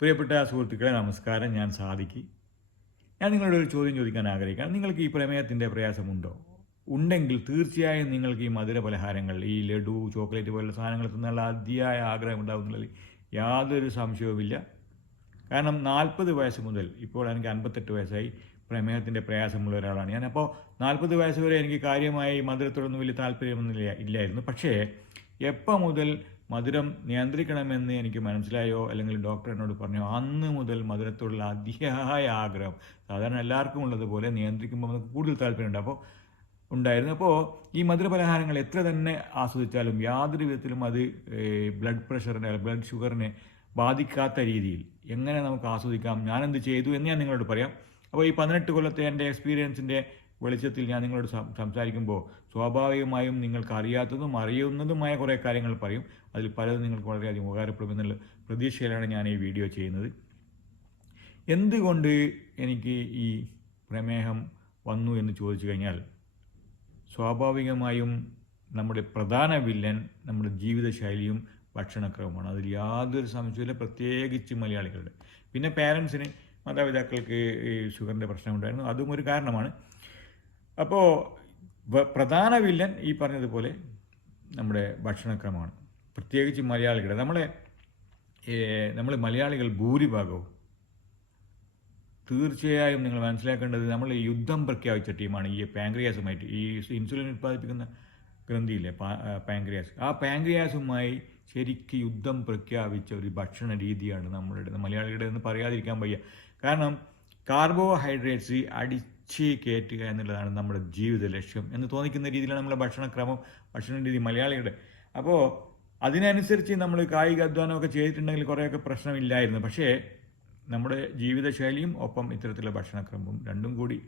പ്രിയപ്പെട്ട സുഹൃത്തുക്കളെ നമസ്കാരം. ഞാൻ സാദിക്ക് ഞാൻ നിങ്ങളുടെ ഒരു ചോദ്യം ചോദിക്കാൻ ആഗ്രഹിക്കാം നിങ്ങൾക്ക് ഈ പ്രമേയത്തിന്റെ പ്രയാസമുണ്ടോ? ഉണ്ടെങ്കിൽ തീർച്ചയായും നിങ്ങൾക്ക് ഈ മധുര പലഹാരങ്ങൾ ഈ ലഡു ചോക്ലേറ്റ് പോലുള്ള സാധനങ്ങൾ തിന്നുള്ള അതിയായ ആഗ്രഹം ഉണ്ടാകുന്നതിൽ യാതൊരു സംശയവുമില്ല. കാരണം നാൽപ്പത് വയസ്സ് മുതൽ ഇപ്പോൾ എനിക്ക് അൻപത്തെട്ട് വയസ്സായി പ്രമേഹത്തിന്റെ പ്രയാസമുള്ള ഒരാളാണ് ഞാൻ. അപ്പോൾ നാൽപ്പത് വയസ്സ് വരെ എനിക്ക് കാര്യമായി മധുരത്തോടൊന്നും വലിയ താല്പര്യമൊന്നും ഇല്ല- ഇല്ലായിരുന്നു. പക്ഷേ എപ്പോൾ മുതൽ മധുരം നിയന്ത്രിക്കണമെന്ന് എനിക്ക് മനസ്സിലായോ? അല്ലെങ്കിൽ ഡോക്ടർ എന്നോട് പറഞ്ഞോ? അന്ന് മുതൽ മധുരത്തോടുള്ള അതിയായ ആഗ്രഹം. സാധാരണ എല്ലാവർക്കും ഉള്ളതുപോലെ നിയന്ത്രിക്കുമ്പോൾ നമുക്ക് കൂടുതൽ താല്പര്യമുണ്ട്. അപ്പോൾ ഉണ്ടായിരുന്നു. അപ്പോൾ ഈ മധുര പലഹാരങ്ങൾ എത്ര തന്നെ ആസ്വദിച്ചാലും യാതൊരു വിധത്തിലും അത് ബ്ലഡ് പ്രഷറിനെ ബ്ലഡ് ഷുഗറിനെ ബാധിക്കാത്ത രീതിയിൽ എങ്ങനെ നമുക്ക് ആസ്വദിക്കാം? ഞാനെന്ത് ചെയ്തു എന്ന് ഞാൻ നിങ്ങളോട് പറയാം. അപ്പോൾ ഈ പതിനെട്ട് കൊല്ലത്തെ എന്റെ എക്സ്പീരിയൻസിന്റെ വെളിച്ചത്തിൽ ഞാൻ നിങ്ങളോട് സംസാരിക്കുമ്പോൾ സ്വാഭാവികമായും നിങ്ങൾക്ക് അറിയാത്തതും അറിയുന്നതുമായ കുറേ കാര്യങ്ങൾ പറയും. അതിൽ പലതും നിങ്ങൾക്ക് വളരെയധികം ഉപകാരപ്പെടുമെന്നുള്ള പ്രതീക്ഷയിലാണ് ഞാൻ ഈ വീഡിയോ ചെയ്യുന്നത്. എന്തുകൊണ്ട് എനിക്ക് ഈ പ്രമേഹം വന്നു എന്ന് ചോദിച്ചു കഴിഞ്ഞാൽ സ്വാഭാവികമായും നമ്മുടെ പ്രധാന വില്ലൻ നമ്മുടെ ജീവിതശൈലിയും ഭക്ഷണക്രമമാണ്. അതിൽ യാതൊരു സംശയമില്ല പ്രത്യേകിച്ച് മലയാളികളുടെ. പിന്നെ പാരൻസിന് മാതാപിതാക്കൾക്ക് ഈ ഷുഗറിന്റെ പ്രശ്നമുണ്ടായിരുന്നു. അതും ഒരു കാരണമാണ്. അപ്പോൾ പ്രധാന വില്ലൻ ഈ പറഞ്ഞതുപോലെ നമ്മുടെ ഭക്ഷണക്രമമാണ്. പ്രത്യേകിച്ച് മലയാളികളുടെ നമ്മളെ നമ്മൾ മലയാളികൾ ഭൂരിഭാഗവും തീർച്ചയായും നിങ്ങൾ മനസ്സിലാക്കേണ്ടത് നമ്മൾ യുദ്ധം പ്രഖ്യാപിച്ച ടീമാണ് ഈ പാങ്ക്രിയാസുമായിട്ട്. ഈ ഇൻസുലിൻ ഉൽപ്പാദിപ്പിക്കുന്ന ഗ്രന്ഥിയില്ലേ പാങ്ക്രിയാസ്. ആ പാങ്ക്രിയാസുമായി ശരിക്ക് യുദ്ധം പ്രഖ്യാപിച്ച ഒരു ഭക്ഷണ രീതിയാണ് നമ്മളുടെ മലയാളികളുടെ എന്ന് പറയാതിരിക്കാൻ വയ്യ. കാരണം കാർബോഹൈഡ്രേറ്റ്സ് അടിച്ച് കയറ്റുക എന്നുള്ളതാണ് നമ്മുടെ ജീവിത ലക്ഷ്യം എന്ന് തോന്നിക്കുന്ന രീതിയിലാണ് നമ്മുടെ ഭക്ഷണക്രമം ഭക്ഷണ രീതി മലയാളികളുടെ. അപ്പോൾ അതിനനുസരിച്ച് നമ്മൾ കായിക അധ്വാനമൊക്കെ ചെയ്തിട്ടുണ്ടെങ്കിൽ കുറേയൊക്കെ പ്രശ്നമില്ലായിരുന്നു. പക്ഷേ നമ്മുടെ ജീവിതശൈലിയും ഒപ്പം ഇത്തരത്തിലുള്ള ഭക്ഷണക്രമവും രണ്ടും കൂടി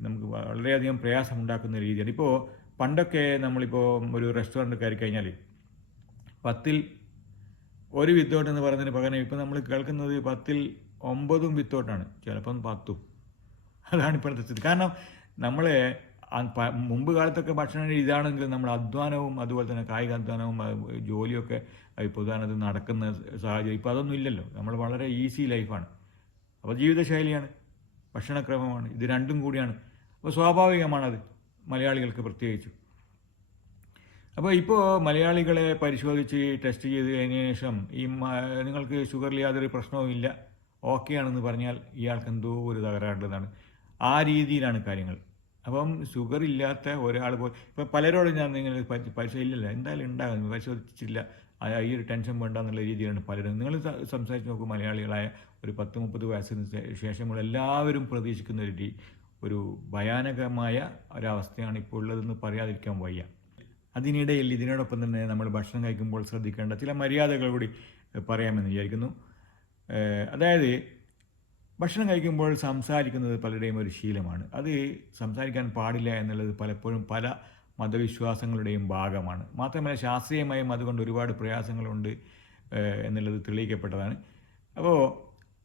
നമുക്ക് വളരെയധികം പ്രയാസമുണ്ടാക്കുന്ന രീതിയാണ്. ഇപ്പോൾ പണ്ടൊക്കെ നമ്മളിപ്പോൾ ഒരു റെസ്റ്റോറന്റ് കയറി കഴിഞ്ഞാൽ പത്തിൽ ഒരു വിത്തോട്ടെന്ന് പറയുന്നതിന് പകരം ഇപ്പോൾ നമ്മൾ കേൾക്കുന്നത് പത്തിൽ ഒമ്പതും വിത്തോട്ടാണ്. ചിലപ്പം പത്തും. അതാണ് ഇപ്പോഴത്തെ സ്ഥിതി. കാരണം നമ്മൾ മുമ്പ് കാലത്തൊക്കെ ഭക്ഷണ ഇതാണെങ്കിൽ നമ്മൾ അധ്വാനവും അതുപോലെ തന്നെ കായിക അധ്വാനവും ജോലിയൊക്കെ ഇപ്പോൾ ഉദാഹരണത് നടക്കുന്ന സാഹചര്യം ഇപ്പോൾ അതൊന്നും ഇല്ലല്ലോ. നമ്മൾ വളരെ ഈസി ലൈഫാണ് അപ്പോൾ ജീവിതശൈലിയാണ്. ഭക്ഷണക്രമമാണ്. ഇത് രണ്ടും കൂടിയാണ്. അപ്പോൾ സ്വാഭാവികമാണത് മലയാളികൾക്ക് പ്രത്യേകിച്ചും. അപ്പോൾ ഇപ്പോൾ മലയാളികളെ പരിശോധിച്ച് ടെസ്റ്റ് ചെയ്ത് കഴിഞ്ഞ ശേഷം ഈ നിങ്ങൾക്ക് ഷുഗറിൽ യാതൊരു പ്രശ്നവും ഇല്ല. ഓക്കെ ആണെന്ന് പറഞ്ഞാൽ ഇയാൾക്ക് എന്തോ ഒരു തകരാറുള്ളതാണ് ആ രീതിയിലാണ് കാര്യങ്ങൾ. അപ്പം ഷുഗർ ഇല്ലാത്ത ഒരാൾ പോയി ഇപ്പം പലരോടും ഞാൻ നിങ്ങൾ പരിശോധന ഇല്ലല്ല. എന്തായാലും ഉണ്ടാകും. പരിശോധിച്ചില്ല ഈ ഒരു ടെൻഷൻ വേണ്ട എന്നുള്ള രീതിയിലാണ് പലരും. നിങ്ങൾ സംസാരിച്ച് നോക്കും മലയാളികളായ ഒരു പത്ത് മുപ്പത് വയസ്സിന് ശേഷമുള്ള എല്ലാവരും പ്രതീക്ഷിക്കുന്ന ഒരു ഒരു ഭയാനകമായ ഒരവസ്ഥയാണ് ഇപ്പോൾ ഉള്ളതെന്ന് പറയാതിരിക്കാൻ വയ്യ. അതിനിടയിൽ ഇതിനോടൊപ്പം തന്നെ നമ്മൾ ഭക്ഷണം കഴിക്കുമ്പോൾ ശ്രദ്ധിക്കേണ്ട ചില മര്യാദകൾ കൂടി പറയാമെന്ന് വിചാരിക്കുന്നു. അതായത് ഭക്ഷണം കഴിക്കുമ്പോൾ സംസാരിക്കുന്നത് പലരുടെയും ഒരു ശീലമാണ്. അത് സംസാരിക്കാൻ പാടില്ല എന്നുള്ളത് പലപ്പോഴും പല മതവിശ്വാസങ്ങളുടെയും ഭാഗമാണ്. മാത്രമല്ല ശാസ്ത്രീയമായും അതുകൊണ്ട് ഒരുപാട് പ്രയാസങ്ങളുണ്ട് എന്നുള്ളത് തെളിയിക്കപ്പെട്ടതാണ്. അപ്പോൾ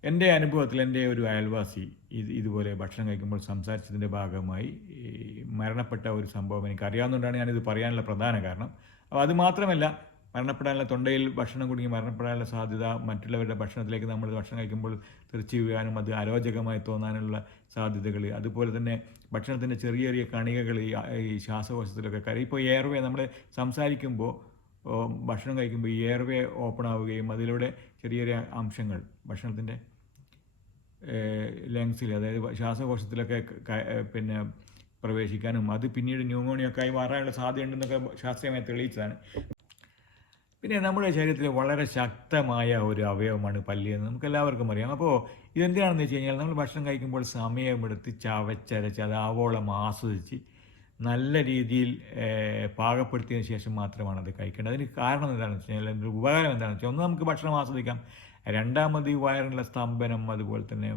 എന്റെ അനുഭവത്തിൽ എന്റെ ഒരു അയൽവാസി ഇത് ഇതുപോലെ ഭക്ഷണം കഴിക്കുമ്പോൾ സംസാരിച്ചതിന്റെ ഭാഗമായി മരണപ്പെട്ട ഒരു സംഭവം എനിക്ക് അറിയാവുന്നതുകൊണ്ടാണ് ഞാനിത് പറയാനുള്ള പ്രധാന കാരണം. അപ്പോൾ അത് മാത്രമല്ല മരണപ്പെടാനുള്ള തൊണ്ടയിൽ ഭക്ഷണം കുടുങ്ങി മരണപ്പെടാനുള്ള സാധ്യത മറ്റുള്ളവരുടെ ഭക്ഷണത്തിലേക്ക് നമ്മൾ ഭക്ഷണം കഴിക്കുമ്പോൾ തിരിച്ചു വീഴാനും അത് അരോചകമായി തോന്നാനുള്ള സാധ്യതകൾ. അതുപോലെ തന്നെ ഭക്ഷണത്തിന്റെ ചെറിയ ചെറിയ കണികകൾ ഈ ശ്വാസകോശത്തിലൊക്കെ കയറി ഇപ്പോൾ എയർവേ നമ്മൾ സംസാരിക്കുമ്പോൾ ഭക്ഷണം കഴിക്കുമ്പോൾ ഈ എയർവേ ഓപ്പൺ ആവുകയും അതിലൂടെ ചെറിയ ചെറിയ അംശങ്ങൾ ഭക്ഷണത്തിന്റെ ലങ്സിൽ അതായത് ശ്വാസകോശത്തിലൊക്കെ പിന്നെ പ്രവേശിക്കാനും അത് പിന്നീട് ന്യൂമോണിയൊക്കെ ആയി മാറാനുള്ള സാധ്യതയുണ്ടെന്നൊക്കെ ശാസ്ത്രീയമായി തെളിയിച്ചതാണ്. പിന്നെ നമ്മുടെ ശരീരത്തിൽ വളരെ ശക്തമായ ഒരു അവയവമാണ് പല്ല് എന്ന് നമുക്ക് എല്ലാവർക്കും അറിയാം. അപ്പോൾ ഇതെന്തിനാണെന്ന് വെച്ച് കഴിഞ്ഞാൽ നമ്മൾ ഭക്ഷണം കഴിക്കുമ്പോൾ സമയമെടുത്ത് ചവച്ചരച്ച് അത് ആവോളം ആസ്വദിച്ച് നല്ല രീതിയിൽ പാകപ്പെടുത്തിയതിന് ശേഷം മാത്രമാണ് അത് കഴിക്കേണ്ടത്. അതിന് കാരണം എന്താണെന്ന് വെച്ച് കഴിഞ്ഞാൽ അതിന്റെ ഉപകാരം എന്താണെന്ന് വെച്ചാൽ ഒന്ന് നമുക്ക് ഭക്ഷണം ആസ്വദിക്കാം. രണ്ടാമത് ഈ വയറിനുള്ള സ്തംഭനം അതുപോലെ തന്നെ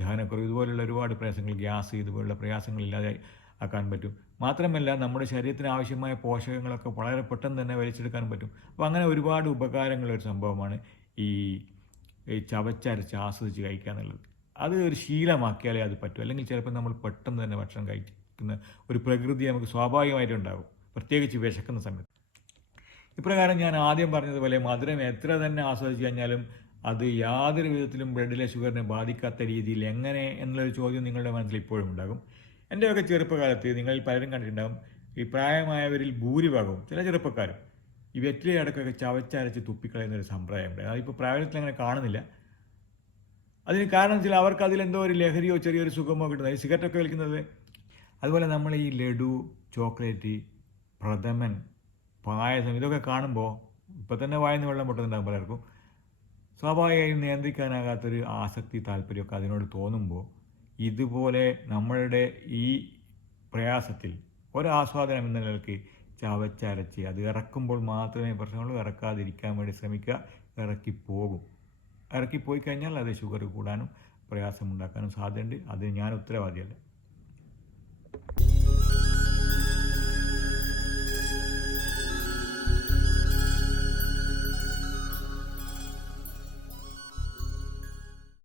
ദഹനക്കുറവ് ഇതുപോലുള്ള ഒരുപാട് പ്രയാസങ്ങൾ ഗ്യാസ് ഇതുപോലുള്ള പ്രയാസങ്ങളില്ലാതെ ആക്കാൻ പറ്റും. മാത്രമല്ല നമ്മുടെ ശരീരത്തിന് ആവശ്യമായ പോഷകങ്ങളൊക്കെ വളരെ പെട്ടെന്ന് തന്നെ വലിച്ചെടുക്കാൻ പറ്റും. അപ്പോൾ അങ്ങനെ ഒരുപാട് ഉപകാരങ്ങളുള്ള ഒരു സംഭവമാണ് ഈ ചവച്ചരച്ച് ആസ്വദിച്ച് കഴിക്കുക എന്നുള്ളത്. അത് ഒരു ശീലമാക്കിയാലേ അത് പറ്റൂ. അല്ലെങ്കിൽ ചിലപ്പോൾ നമ്മൾ പെട്ടെന്ന് തന്നെ ഭക്ഷണം കഴിക്കുന്ന ഒരു പ്രകൃതി നമുക്ക് സ്വാഭാവികമായിട്ടും ഉണ്ടാകും. പ്രത്യേകിച്ച് വിശക്കുന്ന സമയത്ത്. ഇപ്രകാരം ഞാൻ ആദ്യം പറഞ്ഞതുപോലെ മധുരം എത്ര തന്നെ ആസ്വദിച്ച് കഴിഞ്ഞാലും അത് യാതൊരു വിധത്തിലും ബ്ലഡിലെ ഷുഗറിനെ ബാധിക്കാത്ത രീതിയിൽ എങ്ങനെ എന്നുള്ളൊരു ചോദ്യം നിങ്ങളുടെ മനസ്സിൽ ഇപ്പോഴും ഉണ്ടാകും. എന്റെയൊക്കെ ചെറുപ്പകാലത്ത് നിങ്ങൾ പലരും കണ്ടിട്ടുണ്ടാകും ഈ പ്രായമായവരിൽ ഭൂരിഭാഗവും ചില ചെറുപ്പക്കാരും ഈ വെറ്റിലെ അടക്കമൊക്കെ ചവച്ചരച്ച് തുപ്പിക്കളയുന്ന ഒരു സമ്പ്രദായമുണ്ട് അതിപ്പോൾ പ്രായത്തിൽ അങ്ങനെ കാണുന്നില്ല. അതിന് കാരണം വെച്ചാൽ അവർക്ക് അതിലെന്തോ ഒരു ലഹരിയോ ചെറിയൊരു സുഖമോ കിട്ടുന്നത് ഈ സിഗരറ്റൊക്കെ വലിക്കുന്നത്? അതുപോലെ നമ്മൾ ഈ ലഡു ചോക്ലേറ്റ് പ്രഥമൻ പായസം ഇതൊക്കെ കാണുമ്പോൾ ഇപ്പം തന്നെ വായന്ന് വെള്ളം പൊട്ടുന്നുണ്ടാകും പലർക്കും. സ്വാഭാവികമായും നിയന്ത്രിക്കാനാകാത്തൊരു ആസക്തി താല്പര്യമൊക്കെ അതിനോട് തോന്നുമ്പോൾ ഇതുപോലെ നമ്മളുടെ ഈ പ്രയാസത്തിൽ ഒരാസ്വാദനം എന്ന നിലയ്ക്ക് ചവച്ചരച്ച് അത് ഇറക്കുമ്പോൾ മാത്രമേ പ്രശ്നമുള്ളൂ ഇറക്കാതിരിക്കാൻ വേണ്ടി ശ്രമിക്കുക. ഇറക്കിപ്പോകും. ഇറക്കിപ്പോയി കഴിഞ്ഞാൽ അത് ഷുഗർ കൂടാനും പ്രയാസമുണ്ടാക്കാനും സാധ്യതയുണ്ട്. അതിന് ഞാൻ ഉത്തരവാദിയല്ല.